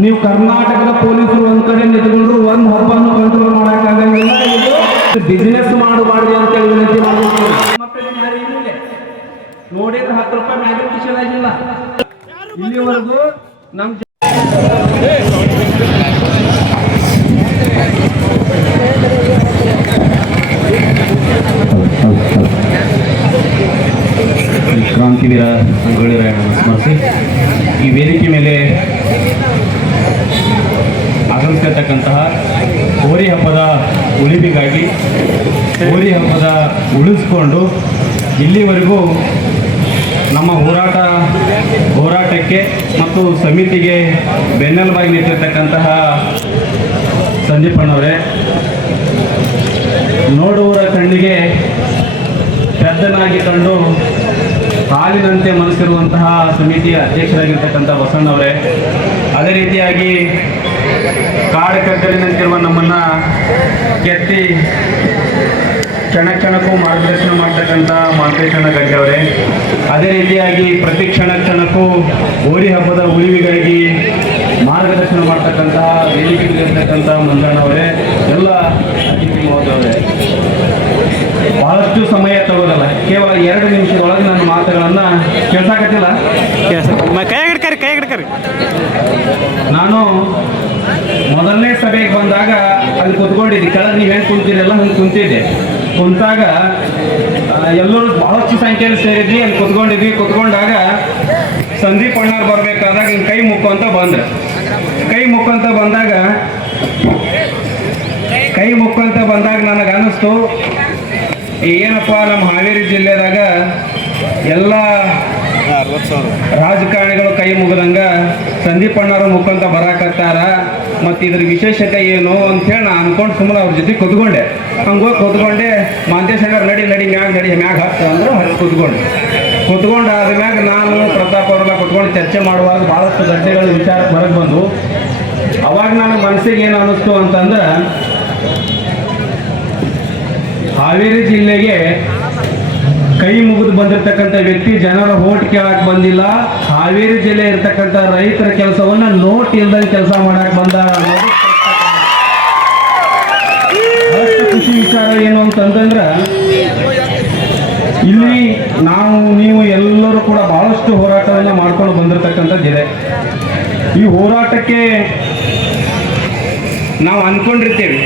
ನೀವು ಕರ್ನಾಟಕದ ಪೊಲೀಸರು ಒಂದ್ ಕಡೆ ನಿಂತ್ಕೊಂಡ್ರು ಒಂದ್ ಹಬ್ಬನ್ನು ಕಂಟ್ರೋಲ್ ಮಾಡಕ್ಕಾಗಂಗಿಲ್ಲ. ಇದು ಬಿಸಿನೆಸ್ ಮಾಡಬಾರ್ದು ಅಂತ ಹೇಳಿ ವಿನಂತಿ ಮಾಡ್ಬೇಕು. ನೋಡಿದ್ರೆ 10 ರೂಪಾಯಿ ಮ್ಯಾಗಿನ ಕಿಶನ್ ಆಗಿಲ್ಲ. ಇಲ್ಲಿವರೆಗೂ ನಮ್ ಕ್ರಾಂತಿವೀರ ಸಂಗೊಳ್ಳಿ ರಾಯಣ್ಣನ ಸ್ಮರಿಸಿ ಈ ವೇದಿಕೆ ಮೇಲೆ ಆಗಮಿಸಿರ್ತಕ್ಕಂತಹ ಹೋರಿ ಹಬ್ಬದ ಉಳಿವಿಗಾಗಿ ಹೋರಿ ಹಬ್ಬದ ಉಳಿಸ್ಕೊಂಡು ಇಲ್ಲಿವರೆಗೂ ನಮ್ಮ ಹೋರಾಟಕ್ಕೆ ಮತ್ತು ಸಮಿತಿಗೆ ಬೆನ್ನೆಲುಬಾಗಿ ನಿಂತಿರ್ತಕ್ಕಂತಹ ಸಂದೀಪಣ್ಣವರೇ, ನೋಡುವರ ಕಣ್ಣಿಗೆ ಪೆದ್ದನಾಗಿ ಕಂಡು ಹಾಲಿನಂತೆ ಮನಸ್ಸಿರುವಂತಹ ಸಮಿತಿಯ ಅಧ್ಯಕ್ಷರಾಗಿರ್ತಕ್ಕಂಥ ಬಸಣ್ಣವರೇ, ಅದೇ ರೀತಿಯಾಗಿ ಕಾಡು ಕಗ್ಗಲಿನಂತಿರುವ ನಮ್ಮನ್ನು ಕೆತ್ತಿ ಕ್ಷಣಕ್ಕೂ ಮಾರ್ಗದರ್ಶನ ಮಾಡ್ತಕ್ಕಂಥ ಮಾಂತೇಶಣ್ಣ ಗಡ್ಡೆ ಅವರೇ, ಅದೇ ರೀತಿಯಾಗಿ ಪ್ರತಿ ಕ್ಷಣಕ್ಕೂ ಹೋರಿ ಹಬ್ಬದ ಉಳಿವಿಗಾಗಿ ಮಾರ್ಗದರ್ಶನ ಮಾಡ್ತಕ್ಕಂತಹ ವೇದಿಕೆಯಲ್ಲಿರ್ತಕ್ಕಂಥ ಮಂಜಣ್ಣವರೇ, ಎಲ್ಲ ಅತಿಥಿ ಮಹೋದಯವರೇ, ಬಹಳಷ್ಟು ಸಮಯ ತಗೋದಲ್ಲ, ಕೇವಲ 2 ನಿಮಿಷದೊಳಗೆ ನನ್ನ ಮಾತುಗಳನ್ನು ಕೇಳ್ಸಾಕತ್ತಿಲ್ಲ. ನಾನು ಮೊದಲನೇ ಸಭೆಗೆ ಬಂದಾಗ ಅಲ್ಲಿ ಕುತ್ಕೊಂಡಿದ್ದೆ, ಕೆಳಗೆ ನೀವು ಹೆಂಗೆ ಕುಂತೀರಲ್ಲ ಹಂಗೆ ಕುಂತಿದ್ದೆ. ಕುಂತಾಗ ಎಲ್ಲರೂ ಬಹಳಷ್ಟು ಸಂಖ್ಯೆಯಲ್ಲಿ ಸೇರಿದ್ವಿ, ಅಲ್ಲಿ ಕುತ್ಕೊಂಡಾಗ ಸಂದೀಪ್ ಅಣ್ಣವ್ರು ಬರ್ಬೇಕಾದಾಗ ಹಿಂಗೆ ಕೈ ಮುಕ್ಕೊಂತ ಬಂದ್ರೆ, ಕೈ ಮುಕ್ಕೊಂತ ಬಂದಾಗ ನನಗೆ ಅನ್ನಿಸ್ತು, ಏನಪ್ಪ ನಮ್ಮ ಹಾವೇರಿ ಜಿಲ್ಲೆದಾಗ ಎಲ್ಲ ರಾಜಕಾರಣಿಗಳು ಕೈ ಮುಗಿದಂಗ ಸಂದೀಪ್ ಅಣ್ಣವರು ಮುಖಂತ ಬರಾಕತ್ತಾರ, ಮತ್ತು ಇದ್ರ ವಿಶೇಷತೆ ಏನು ಅಂತೇಳಿ ನಾನು ಅನ್ಕೊಂಡು ಸುಮ್ಮನೆ ಅವ್ರ ಜೊತೆ ಕುತ್ಕೊಂಡೆ. ಹಂಗೋಗಿ ಕುತ್ಕೊಂಡೆ, ಮಾಂತೇಶ್ ಅಣ್ಣವ್ರು ನಡಿ ಮ್ಯಾಗ ಹತ್ತು ಅಂದ್ರೆ ಹತ್ತು ಕುತ್ಕೊಂಡು ಆದ್ಮ್ಯಾಗ ನಾನು ಪ್ರತಾಪ್ ಅವರೆಲ್ಲ ಕುತ್ಕೊಂಡು ಚರ್ಚೆ ಮಾಡುವಾಗ ಭಾಳಷ್ಟು ಗಡ್ಡೆಗಳು ವಿಚಾರಕ್ಕೆ ಹೊರಗೆ ಬಂದು, ಅವಾಗ ನನ್ನ ಮನಸ್ಸಿಗೆ ಏನು ಅನ್ನಿಸ್ತು ಅಂತಂದ್ರೆ, ಹಾವೇರಿ ಜಿಲ್ಲೆಗೆ ಕೈ ಮುಗಿದು ಬಂದಿರತಕ್ಕಂಥ ವ್ಯಕ್ತಿ ಜನರ ಓಟ್ ಕೇಳಕ್ ಬಂದಿಲ್ಲ, ಹಾವೇರಿ ಜಿಲ್ಲೆ ಇರ್ತಕ್ಕಂಥ ರೈತರ ಕೆಲಸವನ್ನ ನೋಟ್ ಇಲ್ದಂಗೆ ಕೆಲಸ ಮಾಡಕ್ ಬಂದ ಅನ್ನೋದು ಬಹಳಷ್ಟು ಖುಷಿ ವಿಚಾರ. ಏನು ಅಂತಂದ್ರೆ, ಇಲ್ಲಿ ನೀವು ಎಲ್ಲರೂ ಕೂಡ ಬಹಳಷ್ಟು ಹೋರಾಟವನ್ನ ಮಾಡ್ಕೊಂಡು ಬಂದಿರತಕ್ಕಂಥದ್ದಿದೆ. ಈ ಹೋರಾಟಕ್ಕೆ ನಾವು ಅನ್ಕೊಂಡಿರ್ತೇವೆ.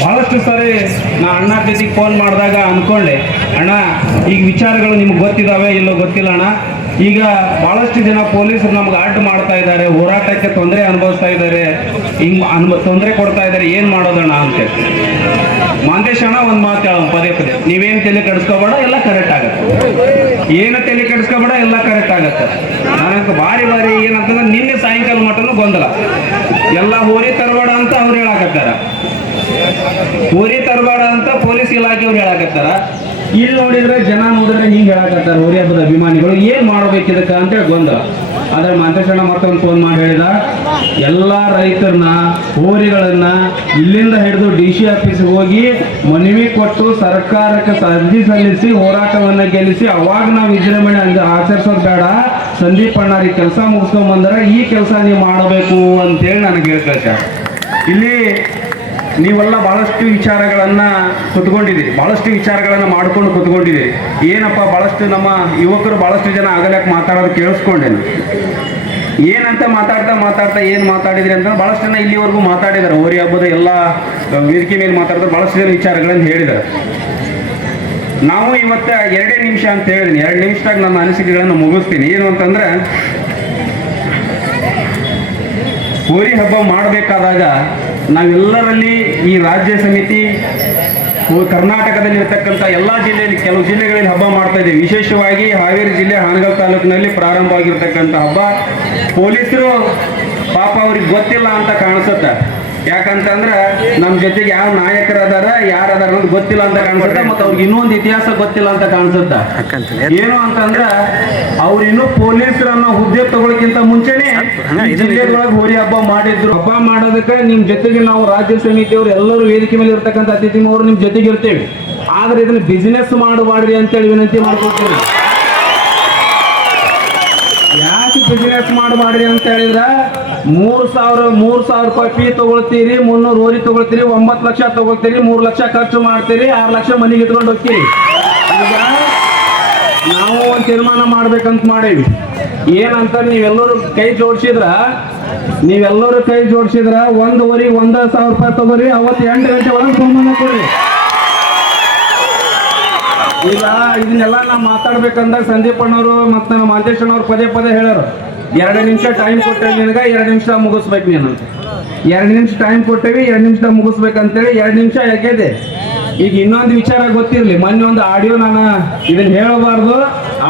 ಬಹಳಷ್ಟು ಸಾರಿ ನಾ ಅಣ್ಣ ಜೊತೆಗೆ ಫೋನ್ ಮಾಡಿದಾಗ ಅನ್ಕೊಂಡೆ, ಅಣ್ಣ ಈಗ ವಿಚಾರಗಳು ನಿಮ್ಗೆ ಗೊತ್ತಿದ್ದಾವೆ ಇಲ್ಲೋ ಗೊತ್ತಿಲ್ಲ ಅಣ್ಣ, ಈಗ ಬಹಳಷ್ಟು ಜನ ಪೊಲೀಸರು ನಮ್ಗೆ ಅಡ್ಡ ಮಾಡ್ತಾ ಇದ್ದಾರೆ, ಹೋರಾಟಕ್ಕೆ ತೊಂದರೆ ಅನುಭವಿಸ್ತಾ ಇದ್ದಾರೆ, ತೊಂದರೆ ಕೊಡ್ತಾ ಇದ್ದಾರೆ, ಏನು ಮಾಡೋದಣ್ಣ ಅಂತ. ಮಾಂತೇಶ್ ಅಣ್ಣ ಒಂದು ಮಾತು ಹೇಳೋ ಪದೇ ನೀವೇನು ತಲೆ ಕೆಡಿಸ್ಕೋಬೇಡ, ಎಲ್ಲ ಕರೆಕ್ಟ್ ಆಗುತ್ತೆ, ಏನು ತಲೆ ಕೆಡಿಸ್ಕೋಬೇಡ, ಎಲ್ಲ ಕರೆಕ್ಟ್ ಆಗುತ್ತೆ. ನನಗೆ ಭಾರಿ ಏನಂತಂದ್ರೆ, ನಿನ್ನೆ ಸಾಯಂಕಾಲ ಮಟ್ಟನೂ ಗೊಂದಲ, ಎಲ್ಲ ಹೋರಿ ತರಬೇಡ ಅಂತ ಅವ್ರು ಹೇಳಾಕತ್ತಾರ, ಹೋರಿ ತರಬೇಡ ಅಂತ ಪೊಲೀಸ್ ಇಲಾಖೆಯವ್ರು ಹೇಳಾಕತ್ತಾರ. ಇಲ್ಲಿ ನೋಡಿದ್ರೆ ಜನ ನೋಡಿದ್ರೆ ಹಿಂಗೆ ಹೇಳಾಕತ್ತಾರ, ಹೋರಿ ಹಬ್ಬದ ಅಭಿಮಾನಿಗಳು ಏನು ಮಾಡ್ಬೇಕು ಇದಕ್ಕೆ ಅಂತೇಳಿ ಗೊಂದಲ. ಆದ್ರೆ ಮಾಂತೇಶಣ್ಣ ಮತ್ತೊಂದು ಫೋನ್ ಮಾಡಿ ಹೇಳಿದ, ಎಲ್ಲ ರೈತರನ್ನ ಹೋರಿಗಳನ್ನ ಇಲ್ಲಿಂದ ಹಿಡಿದು DC ಆಫೀಸ್ಗೆ ಹೋಗಿ ಮನವಿ ಕೊಟ್ಟು ಸರ್ಕಾರಕ್ಕೆ ಅರ್ಜಿ ಸಲ್ಲಿಸಿ ಹೋರಾಟವನ್ನ ಗೆಲ್ಲಿಸಿ ಅವಾಗ ನಾವು ವಿಜೃಂಭಣೆ ಆಚರಿಸೋದು ಬೇಡ, ಸಂದೀಪ್ ಅಣ್ಣರಿಗೆ ಕೆಲಸ ಮುಗಿಸ್ಕೊಂಡ್ ಬಂದ್ರೆ ಈ ಕೆಲಸ ನೀವು ಮಾಡಬೇಕು ಅಂತೇಳಿ ನನಗೆ ಹೇಳ್ತಾರೆ. ಇಲ್ಲಿ ನೀವೆಲ್ಲ ಬಹಳಷ್ಟು ವಿಚಾರಗಳನ್ನ ಬಹಳಷ್ಟು ವಿಚಾರಗಳನ್ನ ಮಾಡ್ಕೊಂಡು ಕುತ್ಕೊಂಡಿದ್ದೀರಿ. ಏನಪ್ಪ, ಬಹಳಷ್ಟು ನಮ್ಮ ಯುವಕರು ಬಹಳಷ್ಟು ಜನ ಆಗಲಕ್ಕೆ ಮಾತಾಡೋದು ಕೇಳಿಸ್ಕೊಂಡೇನು, ಏನಂತ ಮಾತಾಡ್ತಾ ಏನು ಮಾತಾಡಿದ್ರಿ ಅಂತ ಬಹಳಷ್ಟು ಜನ ಇಲ್ಲಿವರೆಗೂ ಮಾತಾಡಿದ್ದಾರೆ. ಹೋರಿ ಹಬ್ಬದ ಎಲ್ಲ ವೇದಿಕೆ ಮೇಲೆ ಮಾತಾಡಿದ್ರೆ ಬಹಳಷ್ಟು ಜನ ವಿಚಾರಗಳನ್ನು ಹೇಳಿದ್ದಾರೆ. ನಾವು ಇವತ್ತು 2 ನಿಮಿಷ ಅಂತ ಹೇಳಿದ್ದೀನಿ, 2 ನಿಮಿಷದಾಗ ನನ್ನ ಅನಿಸಿಕೆಗಳನ್ನು ಮುಗಿಸ್ತೀನಿ. ಏನು ಅಂತಂದ್ರೆ, ಹೋರಿ ಹಬ್ಬ ಮಾಡಬೇಕಾದಾಗ ನಾವೆಲ್ಲರಲ್ಲಿ ಈ ರಾಜ್ಯ ಸಮಿತಿ ಕರ್ನಾಟಕದಲ್ಲಿ ಇರತಕ್ಕಂಥ ಎಲ್ಲ ಜಿಲ್ಲೆಯಲ್ಲಿ, ಕೆಲವು ಜಿಲ್ಲೆಗಳಲ್ಲಿ ಹಬ್ಬ ಮಾಡ್ತಾ ಇದ್ದೀವಿ. ವಿಶೇಷವಾಗಿ ಹಾವೇರಿ ಜಿಲ್ಲೆ ಹಾನಗಲ್ ತಾಲೂಕಿನಲ್ಲಿ ಪ್ರಾರಂಭವಾಗಿರ್ತಕ್ಕಂಥ ಹಬ್ಬ ಪೊಲೀಸರು ಪಾಪ ಅವ್ರಿಗೆ ಗೊತ್ತಿಲ್ಲ ಅಂತ ಕಾಣಿಸುತ್ತೆ. ಯಾಕಂತಂದ್ರೆ ನಮ್ಮ ಜೊತೆಗೆ ಯಾವ ನಾಯಕರು ಅದಾರ ಯಾರದಾರ ಅನ್ನೋದು ಗೊತ್ತಿಲ್ಲ ಅಂತ ಕಾಣಿಸುತ್ತೆ, ಮತ್ತು ಅವ್ರಿಗೆ ಇನ್ನೊಂದು ಇತಿಹಾಸ ಗೊತ್ತಿಲ್ಲ ಅಂತ ಕಾಣಿಸುತ್ತೆ. ಏನು ಅಂತಂದ್ರೆ, ಅವ್ರು ಇನ್ನೂ ಪೊಲೀಸರನ್ನ ಹುದ್ದೆ ತಗೊಳಕ್ಕಿಂತ ಮುಂಚೆನೆ ಜಿಲ್ಲೆದೊಳಗೆ ಹೋರಿ ಹಬ್ಬ ಮಾಡಿದ್ರು. ಹಬ್ಬ ಮಾಡೋದಕ್ಕೆ ನಿಮ್ ಜೊತೆಗೆ ನಾವು ರಾಜ್ಯ ಸಮಿತಿಯವರು ಎಲ್ಲರೂ ವೇದಿಕೆ ಮೇಲೆ ಇರ್ತಕ್ಕಂಥ ಅತಿಥಿ ಅವರು ನಿಮ್ ಜೊತೆಗೆ ಇರ್ತೇವೆ. ಆದ್ರೆ ಇದನ್ನ ಬಿಸಿನೆಸ್ ಮಾಡಬಾರ್ರಿ ಅಂತೇಳಿ ವಿನಂತಿ ಮಾಡ್ಕೊಳ್ತೇವೆ. ಯಾರು ಯಾಕೆ ಬಿಸಿನೆಸ್ ಮಾಡಬಾರ್ರಿ ಅಂತ ಹೇಳಿದ್ರ 3,000 ರೂಪಾಯಿ ಫೀ ತಗೊಳ್ತೀರಿ, 300 ಓರಿ ತಗೊಳ್ತೀರಿ, 9 ಲಕ್ಷ ತಗೊಳ್ತೀರಿ, 3 ಲಕ್ಷ ಖರ್ಚು ಮಾಡ್ತೀರಿ, 6 ಲಕ್ಷ ಮನೆಗೆ ಇಟ್ಕೊಂಡು ಹೋಗ್ತೀರಿ. ಈಗ ನಾವು ಒಂದು ತೀರ್ಮಾನ ಮಾಡ್ಬೇಕಂತ ಮಾಡೀವಿ. ಏನಂತ ನೀವೆಲ್ಲರೂ ಕೈ ಜೋಡಿಸಿದ್ರ ಒಂದು ಓರಿಗೆ 1,000 ರೂಪಾಯಿ ತಗೋರಿ, ಅವತ್ತು 8 ಗಂಟೆ ಒಳಗೆ ಸಂಬಂಧ ಕೊಡ್ರಿ. ಈಗ ಇದನ್ನೆಲ್ಲ ನಾ ಮಾತಾಡ್ಬೇಕಂದಾಗ ಸಂದೀಪ್ ಅಣ್ಣವರು ಮತ್ತು ನಮ್ಮ ಮಾಂತೇಶ್ ಅಣ್ಣವ್ರು ಪದೇ ಹೇಳೋರು, 2 ನಿಮಿಷ ಟೈಮ್ ಕೊಟ್ಟೇವಿ ನಿನಗೆ, 2 ನಿಮಿಷ ಮುಗಿಸ್ಬೇಕು ನೀನು. 2 ನಿಮಿಷ ಟೈಮ್ ಕೊಟ್ಟೇವಿ, 2 ನಿಮಿಷ ಮುಗಿಸ್ಬೇಕಂತೇಳಿ 2 ನಿಮಿಷ ಯಾಕಿದೆ. ಈಗ ಇನ್ನೊಂದು ವಿಚಾರ ಗೊತ್ತಿರಲಿ, ಮೊನ್ನೆ ಒಂದು ಆಡಿಯೋ ನಾನು ಇದನ್ನ ಹೇಳಬಾರ್ದು,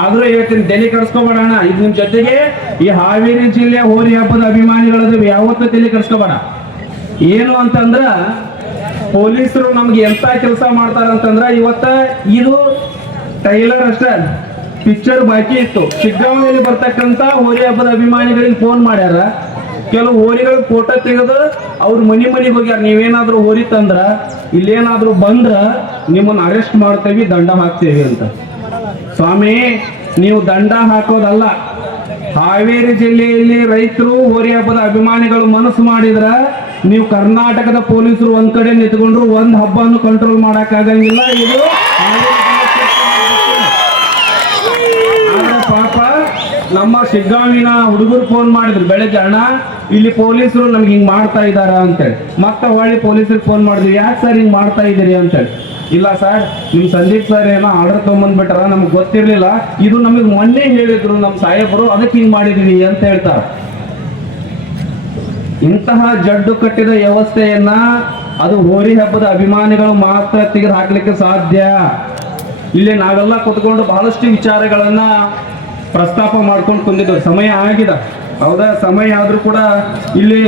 ಆದ್ರೂ ಹೇಳ್ತೀನಿ, ತಲೆ ಕೆಡಿಸ್ಕೋಬೇಡಣ. ಇದು ನಿಮ್ ಜೊತೆಗೆ ಈ ಹಾವೇರಿ ಜಿಲ್ಲೆ ಹೋರಿ ಹಬ್ಬದ ಅಭಿಮಾನಿಗಳದ್ದು ಯಾವತ್ತೂ ತಲೆ ಕೆಡಿಸ್ಕೋಬೇಡ. ಏನು ಅಂತಂದ್ರ ಪೊಲೀಸರು ನಮ್ಗೆ ಎಂತ ಕೆಲಸ ಮಾಡ್ತಾರಂತಂದ್ರ, ಇವತ್ತ ಇದು ಟೈಲರ್ ಅಷ್ಟೇ ಪಿಕ್ಚರ್ ಬಾಕಿ ಇತ್ತು. ಶಿಗ್ಗಾಂವದಲ್ಲಿ ಬರ್ತಕ್ಕಂತ ಹೋರಿ ಹಬ್ಬದ ಅಭಿಮಾನಿಗಳಿಗೆ ಫೋನ್ ಮಾಡ್ಯಾರ, ಕೆಲವು ಹೋರಿಗಳ ಫೋಟೋ ತೆಗೆದು ಅವ್ರ ಮನೆಗೆ ಹೋಗ್ಯಾರ. ನೀವೇನಾದ್ರೂ ಹೋರಿ ತಂದ್ರ, ಇಲ್ಲೇನಾದ್ರೂ ಬಂದ್ರ ನಿಮ್ಮನ್ನ ಅರೆಸ್ಟ್ ಮಾಡ್ತೇವಿ, ದಂಡ ಹಾಕ್ತೇವಿ ಅಂತ. ಸ್ವಾಮಿ, ನೀವು ದಂಡ ಹಾಕೋದಲ್ಲ, ಹಾವೇರಿ ಜಿಲ್ಲೆಯಲ್ಲಿ ರೈತರು ಹೋರಿ ಹಬ್ಬದ ಅಭಿಮಾನಿಗಳು ಮನಸ್ಸು ಮಾಡಿದ್ರ ನೀವು ಕರ್ನಾಟಕದ ಪೊಲೀಸರು ಒಂದ್ ಕಡೆ ನಿಂತ್ಕೊಂಡ್ರು ಒಂದ್ ಹಬ್ಬವನ್ನು ಕಂಟ್ರೋಲ್ ಮಾಡಕ್ ಆಗಂಗಿಲ್ಲ. ಇದು ಪಾಪ ನಮ್ಮ ಶಿಗ್ಗಾಂವಿನ ಹುಡುಗರು ಫೋನ್ ಮಾಡಿದ್ರು ಬೆಳಗ್ಗೆ, ಅಣ್ಣ ಇಲ್ಲಿ ಪೊಲೀಸರು ನಮ್ಗೆ ಹಿಂಗ್ ಮಾಡ್ತಾ ಇದಾರ ಅಂತೇಳಿ. ಮತ್ತೆ ಹೊಳ್ಳಿ ಪೊಲೀಸರಿಗೆ ಫೋನ್ ಮಾಡಿದ್ವಿ, ಯಾಕೆ ಸರ್ ಹಿಂಗ್ ಮಾಡ್ತಾ ಇದ್ದೀರಿ ಅಂತೇಳಿ. ಇಲ್ಲ ಸರ್, ನಿಮ್ ಸಂದೀಪ್ ಸರ್ ಏನೋ ಆರ್ಡರ್ ತಗೊಂಡ್ಬಂದ್ಬಿಟ್ಟಾರ, ನಮ್ಗೆ ಗೊತ್ತಿರ್ಲಿಲ್ಲ, ಇದು ನಮಗೆ ಮೊನ್ನೆ ಹೇಳಿದ್ರು ನಮ್ಮ ಸಾಹೇಬರು, ಅದಕ್ಕೆ ಹಿಂಗ್ ಮಾಡಿದೀವಿ ಅಂತ ಹೇಳ್ತಾರೆ. ಇಂತಹ ಜಡ್ಡು ಕಟ್ಟಿದ ವ್ಯವಸ್ಥೆಯನ್ನ ಅದು ಹೋರಿ ಹಬ್ಬದ ಅಭಿಮಾನಿಗಳು ಮಾತ್ರ ತೆಗೆದು ಹಾಕ್ಲಿಕ್ಕೆ ಸಾಧ್ಯ. ಇಲ್ಲಿ ನಾವೆಲ್ಲ ಕುತ್ಕೊಂಡು ಬಹಳಷ್ಟು ವಿಚಾರಗಳನ್ನ ಪ್ರಸ್ತಾಪ ಮಾಡ್ಕೊಂಡು ಕುಂದಿದ್ದೇವೆ. ಸಮಯ ಆಗಿದೆ, ಹೌದಾ? ಸಮಯ ಆದ್ರೂ ಕೂಡ ಇಲ್ಲಿ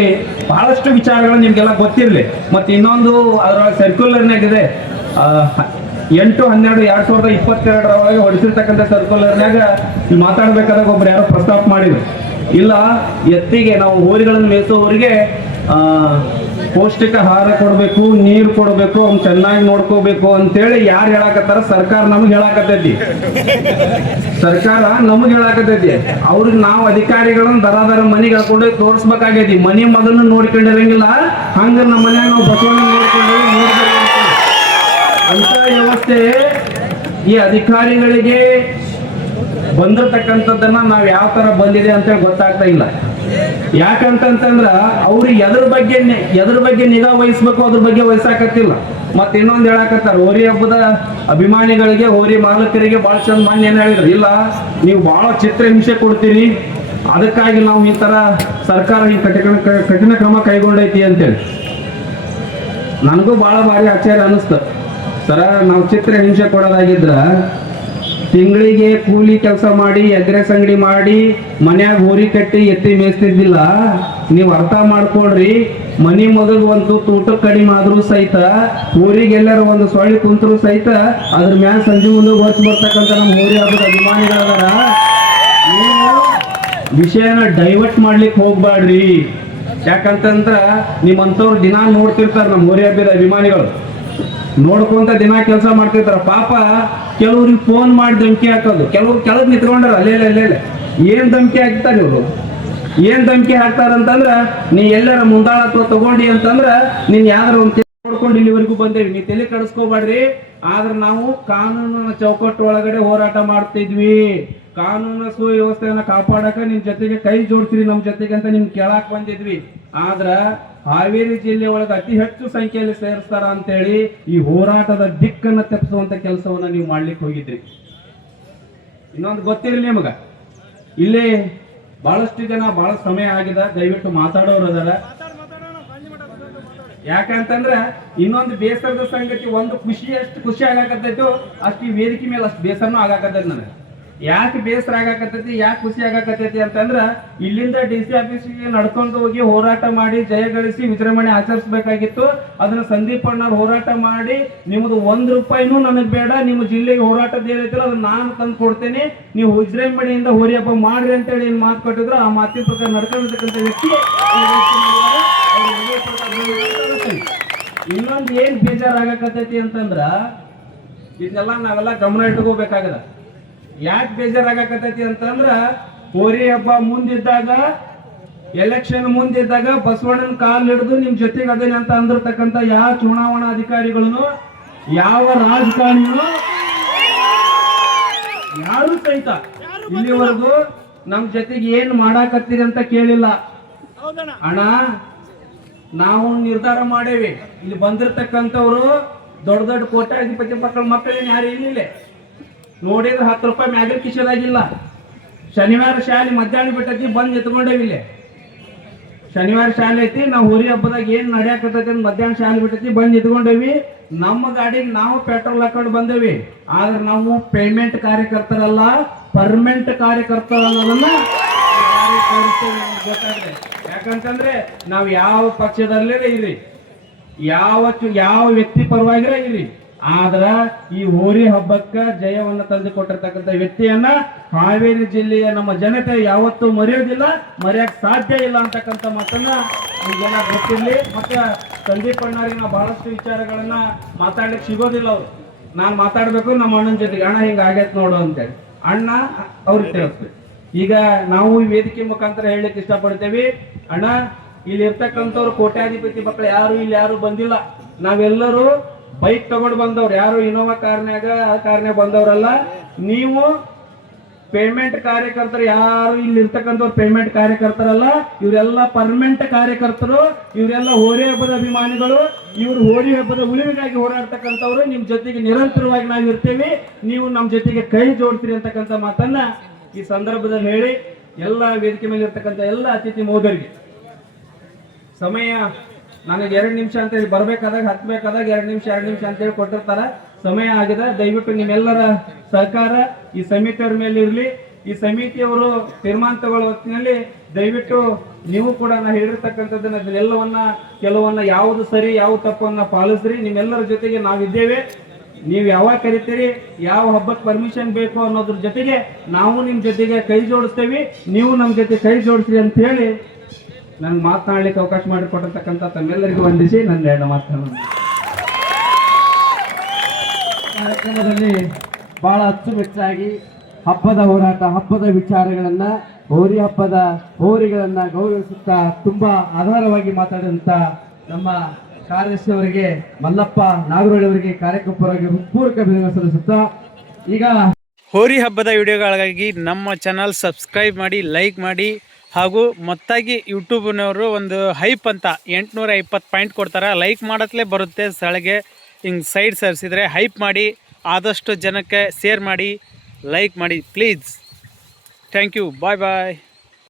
ಬಹಳಷ್ಟು ವಿಚಾರಗಳು ನಿಮ್ಗೆಲ್ಲ ಗೊತ್ತಿರಲಿ. ಮತ್ತೆ ಇನ್ನೊಂದು ಅದರ ಸರ್ಕ್ಯುಲರ್ನಾಗಿದೆ 8/12/2022 ಹೊಡಿಸಿರ್ತಕ್ಕಂಥ ಸರ್ಕ್ಯುಲರ್ನಾಗ ಮಾತಾಡ್ಬೇಕಾದಾಗ ಒಬ್ರು ಯಾರೋ ಪ್ರಸ್ತಾಪ ಮಾಡಿದ್ರು, ಇಲ್ಲ ಎತ್ತಿಗೆ ನಾವು ಹೋರಿಗಳನ್ನು ಮೇಯಿಸೋವರಿಗೆ ಪೌಷ್ಟಿಕ ಆಹಾರ ಕೊಡಬೇಕು, ನೀರು ಕೊಡಬೇಕು, ಅವ್ನು ಚೆನ್ನಾಗಿ ನೋಡ್ಕೋಬೇಕು ಅಂತೇಳಿ ಯಾರು ಹೇಳಾಕತ್ತಾರ? ಸರ್ಕಾರ ನಮ್ಗೆ ಹೇಳಾಕತ್ತೈತಿ. ಅವ್ರಿಗೆ ನಾವು ಅಧಿಕಾರಿಗಳನ್ನ ದರ ಮನೆಗೆ ಹಾಕೊಂಡು ತೋರಿಸ್ಬೇಕಾಗೈತಿ. ಮನೆ ಮಗನ ನೋಡ್ಕೊಂಡಿರಂಗಿಲ್ಲ, ಹಂಗ ನಮ್ಮ ಮನ್ಯಾಗ ನಾವು ಬಸವಣ್ಣ ನೋಡ್ಕೊಂಡು ಅಂತ ವ್ಯವಸ್ಥೆ ಈ ಅಧಿಕಾರಿಗಳಿಗೆ ಬಂದಿರತಕ್ಕಂಥದ್ದನ್ನ ನಾವ್ ಯಾವ ತರ ಬಂದಿದೆ ಅಂತ ಗೊತ್ತಾಗ್ತಾ ಇಲ್ಲ. ಯಾಕಂತಂದ್ರ ಅವ್ರಿಗೆ ಎದ್ರ ಬಗ್ಗೆ ನಿಗಾ ವಹಿಸ್ಬೇಕು, ಅದ್ರ ಬಗ್ಗೆ ವಹಿಸಾಕತ್ತಿಲ್ಲ. ಮತ್ತೆ ಇನ್ನೊಂದು ಹೇಳಾಕತ್ತಾರ, ಹೋರಿ ಹಬ್ಬದ ಅಭಿಮಾನಿಗಳಿಗೆ, ಹೋರಿ ಮಾಲಕರಿಗೆ ಬಹಳ ಚಂದ ಮಾನ್ಯ ಏನ್ ಹೇಳಿದ್ರು, ಇಲ್ಲ ನೀವು ಬಹಳ ಚಿತ್ರ ಹಿಂಸೆ ಕೊಡ್ತೀರಿ, ಅದಕ್ಕಾಗಿ ನಾವು ಈ ತರ ಸರ್ಕಾರ ಈ ಕಠಿಣ ಕ್ರಮ ಕೈಗೊಂಡೈತಿ ಅಂತೇಳಿ. ನನಗೂ ಬಹಳ ಭಾರಿ ಆಶ್ಚರ್ಯ ಅನಿಸ್ತು. ಸರ, ನಾವು ಚಿತ್ರ ಹಿಂಸೆ ಕೊಡೋದಾಗಿದ್ರ ತಿಂಗಳಿಗೆ ಕೂಲಿ ಕೆಲಸ ಮಾಡಿ, ಅಗ್ರೆಸ್ ಅಂಗಡಿ ಮಾಡಿ, ಮನ್ಯಾಗ ಹೋರಿ ಕಟ್ಟಿ ಎತ್ತಿ ಮೇಯಿಸ್ತಿದ್ದಿಲ್ಲ. ನೀವು ಅರ್ಥ ಮಾಡ್ಕೊಳ್ರಿ, ಮನಿ ಮಗಗ್ ಒಂದು ತೂಟ ಕಡಿಮೆ ಆದ್ರೂ ಸಹಿತ, ಹೋರಿಗೆ ಎಲ್ಲರೂ ಒಂದು ಸೊಳ್ಳಿ ಕುಂತರು ಸಹಿತ ಅದ್ರ ಮ್ಯಾಲ ಸಂಜೆ ಮುಂದೆ ಓದಿಸಿ ಬರ್ತಕ್ಕಂಥ ನಮ್ಮ ಹೋರಿ ಹಬ್ಬದ ಅಭಿಮಾನಿಗಳದಾರ. ನೀವು ವಿಷಯನ ಡೈವರ್ಟ್ ಮಾಡ್ಲಿಕ್ಕೆ ಹೋಗ್ಬೇಡ್ರಿ. ಯಾಕಂತಂದ್ರ ನಿಮ್ಮಂತವ್ರು ದಿನ ನೋಡ್ತಿರ್ತಾರ, ನಮ್ಮ ಹೋರಿ ಹಬ್ಬದ ಅಭಿಮಾನಿಗಳು ನೋಡ್ಕೊಂತ ದಿನ ಕೆಲಸ ಮಾಡ್ತಿರ್ತಾರ. ಪಾಪ ಕೆಲವ್ರಿಗೆ ಫೋನ್ ಮಾಡಿ ಧಮಕಿ ಹಾಕೋದು, ಕೆಲವ್ರು ಕೆಳಗ್ ನಿಂತ್ಕೊಂಡಾರ ಅಲ್ಲೇ ಏನ್ ಧಮಕಿ ಹಾಕ್ತಾರ ಇವ್ರು. ಏನ್ ಧಮಕಿ ಹಾಕ್ತಾರಂತಂದ್ರ, ನೀ ಎಲ್ಲರ ಮುಂದಾಳತ್ವ ತಗೊಂಡಿ ಅಂತಂದ್ರ ನೀನ್ ಯಾವ್ದಾರ ಒಂದು ನೋಡ್ಕೊಂಡು ಇಲ್ಲಿವರೆಗೂ ಬಂದೇವಿ, ನೀ ತಲೆ ಕೆಡಿಸ್ಕೋಬೇಡ್ರಿ. ಆದ್ರೆ ನಾವು ಕಾನೂನಿನ ಚೌಕಟ್ಟು ಒಳಗಡೆ ಹೋರಾಟ ಮಾಡ್ತಿದ್ವಿ. ಕಾನೂನು ಸುವ್ಯವಸ್ಥೆಯನ್ನ ಕಾಪಾಡಕ ನಿಮ್ ಜೊತೆಗೆ ಕೈ ಜೋಡ್ತೀರಿ, ನಮ್ ಜೊತೆಗೆ ಅಂತ ನಿಮ್ ಕೇಳಾಕ್ ಬಂದಿದ್ವಿ. ಆದ್ರ ಹಾವೇರಿ ಜಿಲ್ಲೆ ಒಳಗೆ ಅತಿ ಹೆಚ್ಚು ಸಂಖ್ಯೆಯಲ್ಲಿ ಸೇರಿಸ್ತಾರ ಅಂತೇಳಿ ಈ ಹೋರಾಟದ ದಿಕ್ಕನ್ನ ತಪ್ಪಿಸುವಂತ ಕೆಲಸವನ್ನ ನೀವು ಮಾಡ್ಲಿಕ್ಕೆ ಹೋಗಿದ್ರಿ. ಇನ್ನೊಂದು ಗೊತ್ತಿರಲಿ ನಿಮಗ, ಇಲ್ಲಿ ಬಹಳಷ್ಟು ಜನ ಬಹಳ ಸಮಯ ಆಗಿದೆ, ದಯವಿಟ್ಟು ಮಾತಾಡೋರು ಅದಾರ. ಯಾಕಂತಂದ್ರ ಇನ್ನೊಂದು ಬೇಸರದ ಸಂಗತಿ, ಒಂದು ಎಷ್ಟು ಖುಷಿ ಆಗಾಕತ್ತೈತು ಅಷ್ಟು ಈ ವೇದಿಕೆ ಮೇಲೆ ಅಷ್ಟು ಬೇಸರನೂ ಆಗಾಕತ್ತೈತಿ ನನಗೆ. ಯಾಕೆ ಬೇಸರ ಆಗಾಕತ್ತೈತಿ, ಯಾಕೆ ಖುಷಿ ಆಗಾಕತ್ತೈತಿ ಅಂತಂದ್ರ, ಇಲ್ಲಿಂದ DC ಆಫೀಸಿಗೆ ನಡ್ಕೊಂಡು ಹೋಗಿ ಹೋರಾಟ ಮಾಡಿ ಜಯಗಳಿಸಿ ವಿಜೃಂಭಣೆ ಆಚರಿಸಬೇಕಾಗಿತ್ತು. ಅದನ್ನ ಸಂದೀಪ್ ಅಣ್ಣವ್ರು ಹೋರಾಟ ಮಾಡಿ, ನಿಮ್ಮದು 1 ರೂಪಾಯಿನೂ ನನಗೆ ಬೇಡ, ನಿಮ್ಮ ಜಿಲ್ಲೆಗೆ ಹೋರಾಟದ ಏನೈತಿಲ್ಲ ಅದನ್ನ ನಾನು ತಂದು ಕೊಡ್ತೇನೆ, ನೀವು ವಿಜೃಂಭಣೆಯಿಂದ ಹೋರಿ ಹಬ್ಬ ಮಾಡ್ರಿ ಅಂತೇಳಿ ಏನ್ ಮಾತು ಕೊಟ್ಟಿದ್ರು, ಆ ಮಾತಿನ ಪ್ರಕಾರ ನಡ್ಕೊಂಡಿರ್ತಕ್ಕಂಥ ವ್ಯಕ್ತಿ. ಇನ್ನೊಂದು ಏನ್ ಬೇಜಾರಾಗಕತ್ತೈತಿ ಅಂತಂದ್ರ, ಇದನ್ನೆಲ್ಲ ನಾವೆಲ್ಲ ಗಮನ ಇಟ್ಕೋಬೇಕಾಗದ. ಯಾಕೆ ಬೇಜಾರಾಗಕತ್ತೈತಿ ಅಂತಂದ್ರ, ಹೋರಿ ಹಬ್ಬ ಮುಂದಿದ್ದಾಗ, ಎಲೆಕ್ಷನ್ ಮುಂದಿದ್ದಾಗ ಬಸವಣ್ಣನ ಕಾಲ್ ಹಿಡಿದು ನಿಮ್ ಜೊತೆಗೆ ಅದೇನೆ ಅಂತ ಅಂದಿರ್ತಕ್ಕಂಥ ಯಾವ ಚುನಾವಣಾ ಅಧಿಕಾರಿಗಳನ್ನು, ಯಾವ ರಾಜಕಾರಣಿಗಳು, ಯಾರು ಸಹಿತ ಇಲ್ಲಿವರೆಗೂ ನಮ್ ಜೊತೆಗೆ ಏನ್ ಮಾಡಾಕತ್ತೀರಿ ಅಂತ ಕೇಳಿಲ್ಲ. ಅಣ್ಣ, ನಾವು ನಿರ್ಧಾರ ಮಾಡೇವಿ, ಇಲ್ಲಿ ಬಂದಿರತಕ್ಕಂಥವ್ರು ದೊಡ್ಡ ದೊಡ್ಡ ಕೋಟ್ಯಾಧಿಪತಿ ಮಕ್ಕಳೇನು ಯಾರು ಇಲ್ಲ. ನೋಡಿದ್ರೆ 10 ರೂಪಾಯಿ ಮ್ಯಾಗಲ್ ಕಿಶದಾಗಿಲ್ಲ. ಶನಿವಾರ ಶಾಲೆ ಮಧ್ಯಾಹ್ನ ಬಿಟ್ಟೈತಿ, ಬಂದು ನಿಂತ್ಕೊಂಡೇವಿ ಇಲ್ಲಿ. ಶನಿವಾರ ಶಾಲೆ ಐತಿ, ನಾವು ಹೋರಿ ಹಬ್ಬದಾಗ ಏನ್ ನಡೆಯಾಕತ್ತೈತಿ ಮಧ್ಯಾಹ್ನ ಶಾಲೆ ಬಿಟ್ಟೈತಿ, ಬಂದು ನಿಂತ್ಕೊಂಡೇವಿ. ನಮ್ಮ ಗಾಡಿಗೆ ನಾವು ಪೆಟ್ರೋಲ್ ಹಾಕೊಂಡು ಬಂದೇವಿ. ಆದ್ರೆ ನಾವು ಪೇಮೆಂಟ್ ಕಾರ್ಯಕರ್ತರಲ್ಲ, ಪರ್ಮನೆಂಟ್ ಕಾರ್ಯಕರ್ತರು ಅನ್ನೋದನ್ನ ಗೊತ್ತಾಗಿದೆ. ಯಾಕಂತಂದ್ರೆ ನಾವು ಯಾವ ಪಕ್ಷದಲ್ಲೇ ಇರ್ರಿ, ಯಾವ ವ್ಯಕ್ತಿ ಪರವಾಗಿರ ಇರ್ರಿ, ಆದ್ರ ಈ ಹೋರಿ ಹಬ್ಬಕ್ಕ ಜಯವನ್ನ ತಂದು ಕೊಟ್ಟಿರ್ತಕ್ಕಂಥ ವ್ಯಕ್ತಿಯನ್ನ ಹಾವೇರಿ ಜಿಲ್ಲೆಯ ನಮ್ಮ ಜನತೆ ಯಾವತ್ತೂ ಮರೆಯೋದಿಲ್ಲ, ಮರೆಯಕ್ ಸಾಧ್ಯ ಇಲ್ಲ ಅಂತಕ್ಕಂಥ ಮಾತನ್ನ ನಿಮ್ಗೆಲ್ಲ ಗೊತ್ತಿರ್ಲಿ. ಮತ್ತೆ ಸಂದೀಪ್ ಅಣ್ಣವ್ರಿಗೆ ನಾವು ಬಹಳಷ್ಟು ವಿಚಾರಗಳನ್ನ ಮಾತಾಡ್ಲಿಕ್ಕೆ ಸಿಗೋದಿಲ್ಲ. ಅವ್ರು ನಾನು ಮಾತಾಡ್ಬೇಕು ನಮ್ಮ ಅಣ್ಣನ ಜೊತೆಗೆ, ಅಣ್ಣ ಹಿಂಗ ಆಗೈತ್ ನೋಡು ಅಂತೇಳಿ ಅಣ್ಣ ಅವ್ರಿಗೆ ತಿಳಿಸ್ಬೇಕು. ಈಗ ನಾವು ಈ ವೇದಿಕೆ ಮುಖಾಂತರ ಹೇಳಲಿಕ್ಕೆ ಇಷ್ಟಪಡ್ತೇವೆ, ಅಣ್ಣ ಇಲ್ಲಿ ಇರ್ತಕ್ಕಂಥವ್ರು ಕೋಟ್ಯಾಧಿಪತಿ ಮಕ್ಕಳು ಯಾರು ಬಂದಿಲ್ಲ. ನಾವೆಲ್ಲರೂ ಬೈಕ್ ತಗೊಂಡು ಬಂದವ್ರು, ಯಾರು ಇನೋವಾ ಕಾರ್ನ್ಯಾಗ ಬಂದವ್ರಲ್ಲ. ನೀವು ಪೇಮೆಂಟ್ ಕಾರ್ಯಕರ್ತರು, ಯಾರು ಇಲ್ಲಿ ಇರ್ತಕ್ಕಂಥವ್ರು ಪೇಮೆಂಟ್ ಕಾರ್ಯಕರ್ತರಲ್ಲ, ಇವರೆಲ್ಲ ಪರ್ಮನೆಂಟ್ ಕಾರ್ಯಕರ್ತರು, ಇವರೆಲ್ಲ ಹೋರಿ ಹಬ್ಬದ ಅಭಿಮಾನಿಗಳು. ಇವರು ಹೋರಿ ಹಬ್ಬದ ಉಳಿವಿಗಾಗಿ ಹೋರಾಡ್ತಕ್ಕಂಥವ್ರು. ನಿಮ್ ಜೊತೆಗೆ ನಿರಂತರವಾಗಿ ನಾವು ಇರ್ತೇವೆ, ನೀವು ನಮ್ಮ ಜೊತೆಗೆ ಕೈ ಜೋಡ್ತೀರಿ ಅಂತಕ್ಕಂಥ ಮಾತನ್ನ ಈ ಸಂದರ್ಭದಲ್ಲಿ ಹೇಳಿ, ಎಲ್ಲ ವೇದಿಕೆ ಮೇಲೆ ಇರ್ತಕ್ಕಂಥ ಎಲ್ಲ ಅತಿಥಿ ಮಹೋದರಿಗೆ ಸಮಯ ನನಗೆ 2 ನಿಮಿಷ ಅಂತ ಹೇಳಿ ಬರ್ಬೇಕಾದಾಗ, ಹತ್ಬೇಕಾದಾಗ 2 ನಿಮಿಷ ಅಂತ ಹೇಳಿ ಕೊಟ್ಟಿರ್ತಾರ. ಸಮಯ ಆಗಿದೆ. ದಯವಿಟ್ಟು ನಿಮ್ಮೆಲ್ಲರ ಸಹಕಾರ ಈ ಸಮಿತಿಯವ್ರ ಮೇಲೆ ಇರಲಿ. ಈ ಸಮಿತಿಯವರು ತೀರ್ಮಾನ ತಗೊಳ್ಳೋ ಹೊತ್ತಿನಲ್ಲಿ ದಯವಿಟ್ಟು ನೀವು ಕೂಡ ನಾ ಹೇಳಿರ್ತಕ್ಕಂಥದ್ದನ್ನ ಕೆಲವನ್ನ ಯಾವುದು ಸರಿ ಯಾವುದು ತಪ್ಪನ್ನ ಪಾಲಿಸ್ರಿ. ನಿಮ್ಮೆಲ್ಲರ ಜೊತೆಗೆ ನಾವಿದ್ದೇವೆ. ನೀವು ಯಾವಾಗ ಕರಿತೀರಿ, ಯಾವ ಹಬ್ಬಕ್ಕೆ ಪರ್ಮಿಷನ್ ಬೇಕು ಅನ್ನೋದ್ರ ಜೊತೆಗೆ ನಾವು ನಿಮ್ ಜೊತೆಗೆ ಕೈ ಜೋಡಿಸ್ತೇವೆ, ನೀವು ನಮ್ಮ ಜೊತೆ ಕೈ ಜೋಡಿಸ್ರಿ ಅಂತ ಹೇಳಿ ನನ್ಗೆ ಮಾತನಾಡ್ಲಿಕ್ಕೆ ಅವಕಾಶ ಮಾಡಿಕೊಟ್ಟಿರ್ತಕ್ಕಂಥ ತಮ್ಮೆಲ್ಲರಿಗೂ ವಂದಿಸಿ ನನ್ನ 2 ಮಾತನ್ನು. ಕಾರ್ಯಕ್ರಮದಲ್ಲಿ ಬಹಳ ಅಚ್ಚುಮೆಚ್ಚಾಗಿ ಹಬ್ಬದ ಹೋರಾಟ, ಹಬ್ಬದ ವಿಚಾರಗಳನ್ನ, ಹೋರಿ ಹಬ್ಬದ ಹೋರಿಗಳನ್ನ ಗೌರವಿಸುತ್ತಾ ತುಂಬಾ ಆಧಾರವಾಗಿ ಮಾತಾಡಿದಂತ ನಮ್ಮ ಕಾರ್ಯದರ್ಶಿ ಅವರಿಗೆ, ಮಲ್ಲಪ್ಪ ನಾಗರೋಳಿ ಅವರಿಗೆ ಕಾರ್ಯಕ್ರಮವಾಗಿ ಹೃತ್ಪೂರ್ವಕ ಅಭಿನಂದನೆ ಸಲ್ಲಿಸುತ್ತಾ, ಈಗ ಹೋರಿ ಹಬ್ಬದ ವಿಡಿಯೋಗಳಿಗಾಗಿ ನಮ್ಮ ಚಾನಲ್ ಸಬ್ಸ್ಕ್ರೈಬ್ ಮಾಡಿ, ಲೈಕ್ ಮಾಡಿ, ಹಾಗೂ ಮತ್ತಾಗಿ ಯೂಟ್ಯೂಬ್ನವರು ಒಂದು ಹೈಪ್ ಅಂತ 820 ಪಾಯಿಂಟ್ ಕೊಡ್ತಾರೆ. ಲೈಕ್ ಮಾಡತ್ಲೇ ಬರುತ್ತೆ, ಸಳಗೆ ಹಿಂಗೆ ಸೈಡ್ ಸರಿಸಿದರೆ ಹೈಪ್ ಮಾಡಿ, ಆದಷ್ಟು ಜನಕ್ಕೆ ಶೇರ್ ಮಾಡಿ, ಲೈಕ್ ಮಾಡಿ please. Thank you. Bye bye.